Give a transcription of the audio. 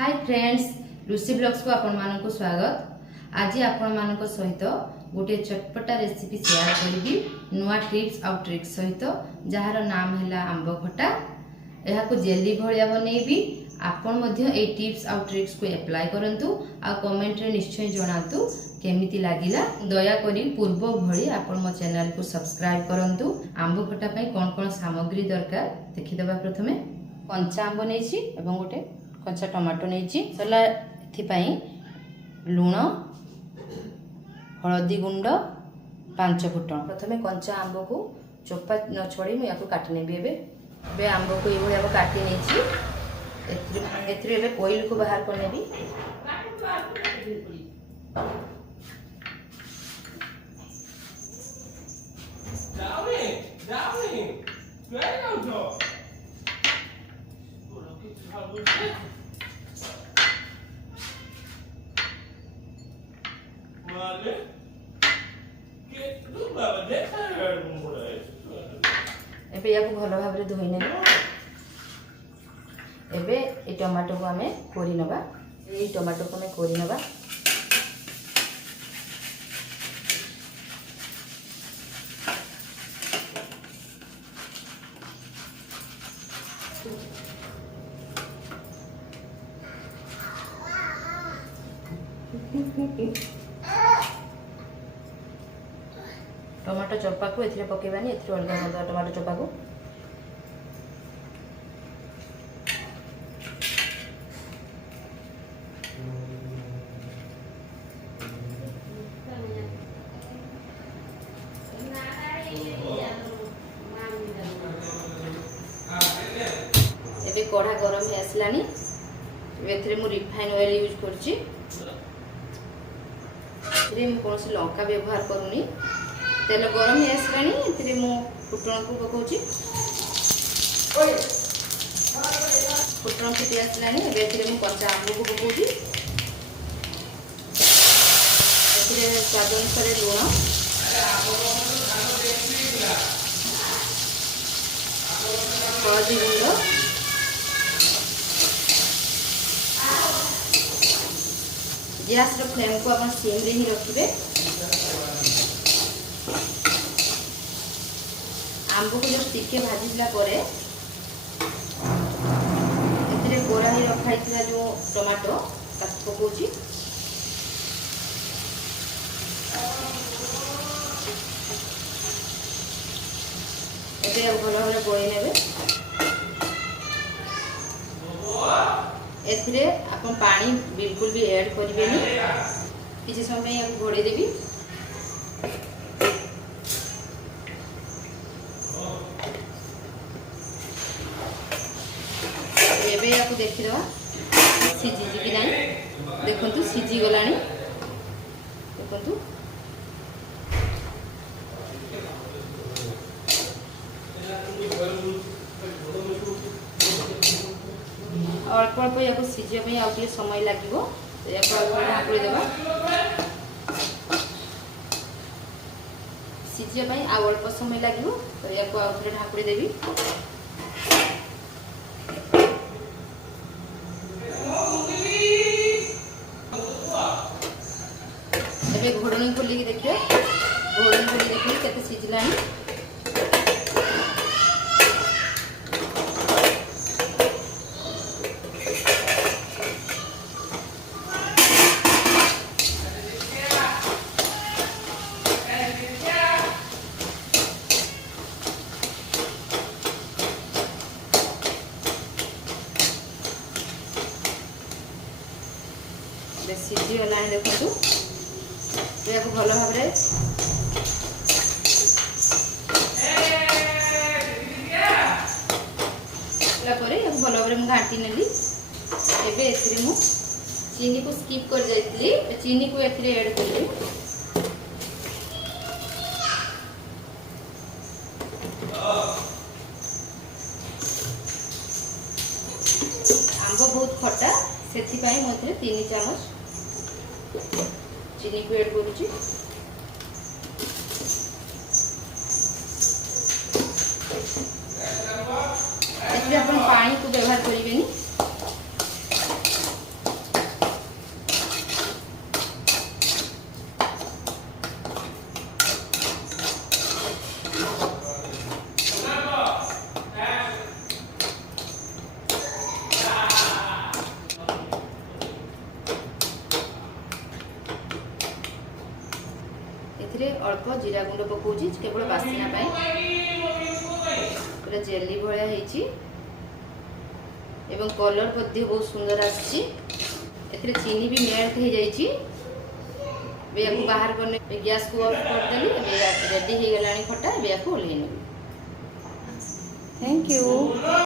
Hi friends, Lucy blogs को आपण मानक स्वागत। आज आपण मानक सहित गोटे चटपटा रेसिपी शेयर करी नुआ टिप्स आउ ट्रिक्स सहित जार नाम है आंब खटा। यह जेली भाया बनैबी। आपण मध्य ए टिप्स आउ ट्रिक्स को अप्लाई करंतु आ कमेंट रे निश्चय जणातु केमिति लागिला। दया करी पूर्व भली आपण मो चैनल को सब्सक्राइब करंतु। आंब खटा पई कोन कोन सामग्री दरकार देखिदेबा। प्रथमे कंचा आंब नेछि एवं गोटे कंचा टमाटो नहीं सला लुण हलदी गुंड 5 फुटण। प्रथमे कंचा आंब को चोपा न छोड़ी मुझे काटी नेबी। एबे आंब को ये काटी नहीं कोइल को बाहर कर नेबी। एबे याको भल भाव धोई ने। एबे ए टमाटो को आमे कोरी नबा। ए टमाटो को आमे कोरी नबा। टमाटो चोपा को एथिरे पकेबानी। एथिरे अलगा अलगा टमाटो चोपा को एबे कढ़ा गरम हे आसलानी। एथिरे मु रिफाइन ऑयल यूज करछि। एथिरे मु कोनसी लंका व्यवहार करूनी। तेल गरम हे आसलानी। एथिरे मु फुटण को पकाउछि। फुटण फुटी आसलानी। एबे एथिरे मु कच्चा आंब को पकाउछि। एथिरे स्वाद अनुसार लुण हलदी गुंड गैस फ्लेम को आप सिम रे ही रखिए। आंब को जो टिके भाजिला गोरा ही रखाई जो टमाटो पकाउछि। एबे भल भाव गोई नेबे। एथिरे आपन पानी बिल्कुल भी ऐड करिवेनी। किछि समय या घोड़े देबी। एबे याको देखि दवा सिझी कि नाही। देखंतु सिझी गलानी। देखंतु अल्प अल्प या सिझे आउे समय लगे। तो या ढाकुड़ी देवा। सिझे अल्प समय लगे। तो या ढाकुड़ी देवी। एबे घोड़नी खोलिक देखिए। घोड़नी खोलिक देखिए केते सिझलानी। सिझी गला देखो। तो या भल भाव भल भाव घाटी नेली। एबे एथिरे मु चीनी को स्किप कर जाइतली। चीनी को एथिरे ऐड करली। आंब बहुत खटा सेथि पई मथरे 3 चम्मच चीनी को ऐड करूची। एथिरे अपन पानी को व्यवहार करिवेनी। एथिरे अल्प जीरा गुंड पकाउछि केवल बास्ना पाई पूरा जेली भलिया हेछि एवं कलर मध्ये बहुत सुंदर आछि। एथिरे चीनी भी मेल्ट हो जाइछि। बे याकू बाहर करने गैस को ऑफ कर देली। बे रेडी हो गलानी खट्टा। बे याकू ओल्हेनी। Thank you.